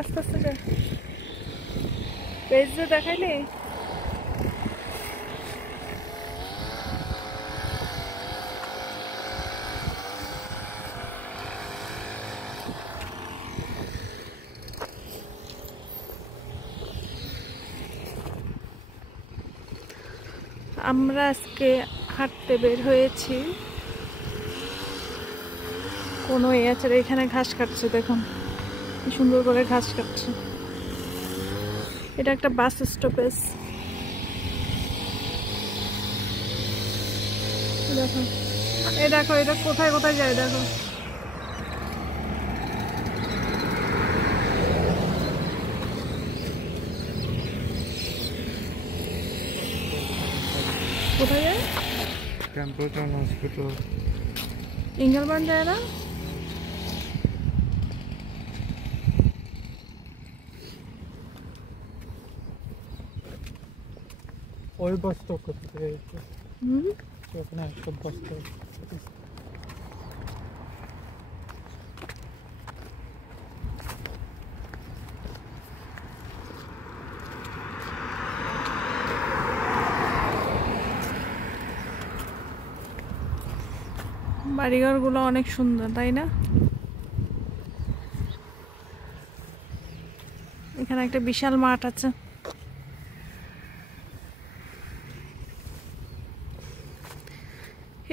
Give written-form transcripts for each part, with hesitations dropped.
আস্তে আস্তে যা, পেজ দেখাইলে আমরা আজকে হাঁটতে বের হয়েছি। কোনো এছাড়া এখানে ঘাস কাটছে, দেখুন কি সুন্দর করে ঘাস কাটছে। এটা একটা বাস স্টপেজ, দেখো এই দেখো এটা কোথায় কোথায় যায় দেখো। কোথায় যায়? Templeton hospital. ইঙ্গলবার্ন যায় না? ওই বস্তা কোথায়? ওখানে একটা বস্তা। বাড়িঘরগুলো অনেক সুন্দর, তাই না? এখানে একটা বিশাল মাঠ আছে।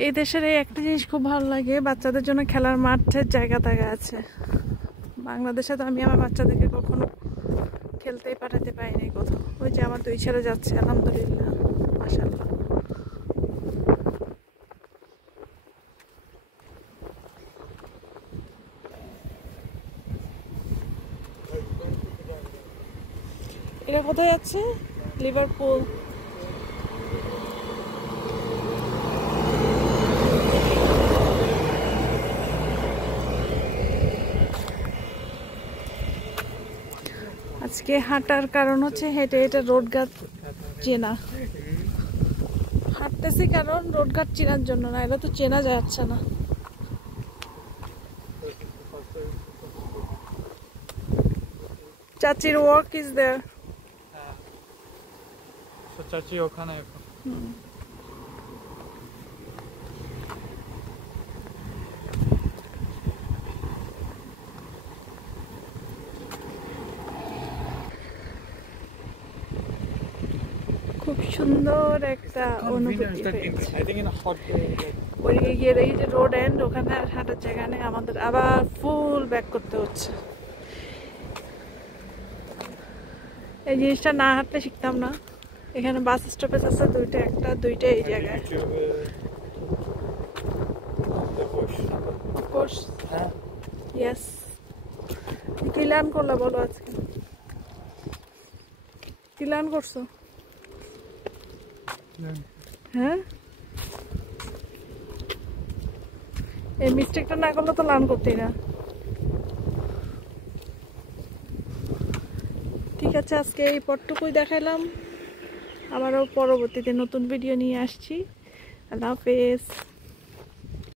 এই দেশের এই একটা জিনিস খুব ভালো লাগে, বাচ্চাদের জন্য খেলার মাঠের জায়গা থাকা আছে। বাংলাদেশে তো আমি আমার বাচ্চাদেরকে কখনো খেলতেই পাঠাতে পারিনি কোথাও। ওই যে আমার 2 ছেলে যাচ্ছে, আলহামদুলিল্লাহ, মাশাআল্লাহ। এটা কোথায় যাচ্ছে? লিভারপুল। আজকে হাঁটার কারণ হচ্ছে হেঁটে হেঁটে রোডঘাট চেনা। হাঁটতেছি কারণ রোডঘাট চেনার জন্য, না এটা তো চেনা যাচ্ছে না। চাচির ওয়ার্ক ইজ দেয়ার। চাচি ওখানে এখন। খুব সুন্দর একটা অনুভূতি ওইদিকে গিয়ে দেখি যে রোড এন্ড, ওখানে আর হাঁটার জায়গা নেই, আমাদের আবার ফুল ব্যাক করতে হচ্ছে। এই জিনিসটা না হাঁটলে শিখতাম না। এখানে বাস স্টপেজ আছে দুইটা, একটা দুইটা এই জায়গায়। ইয়েস। কি লার্ন করলা বলো আজকে? কি লার্ন করছো? হ্যাঁ, এই মিস্টেকটা না করলে তো লার্ন করতেই না। ঠিক আছে, আজকে এই পটটুকুই দেখাইলাম। আবারও পরবর্তীতে নতুন ভিডিও নিয়ে আসছি। আল্লাহ হাফেজ।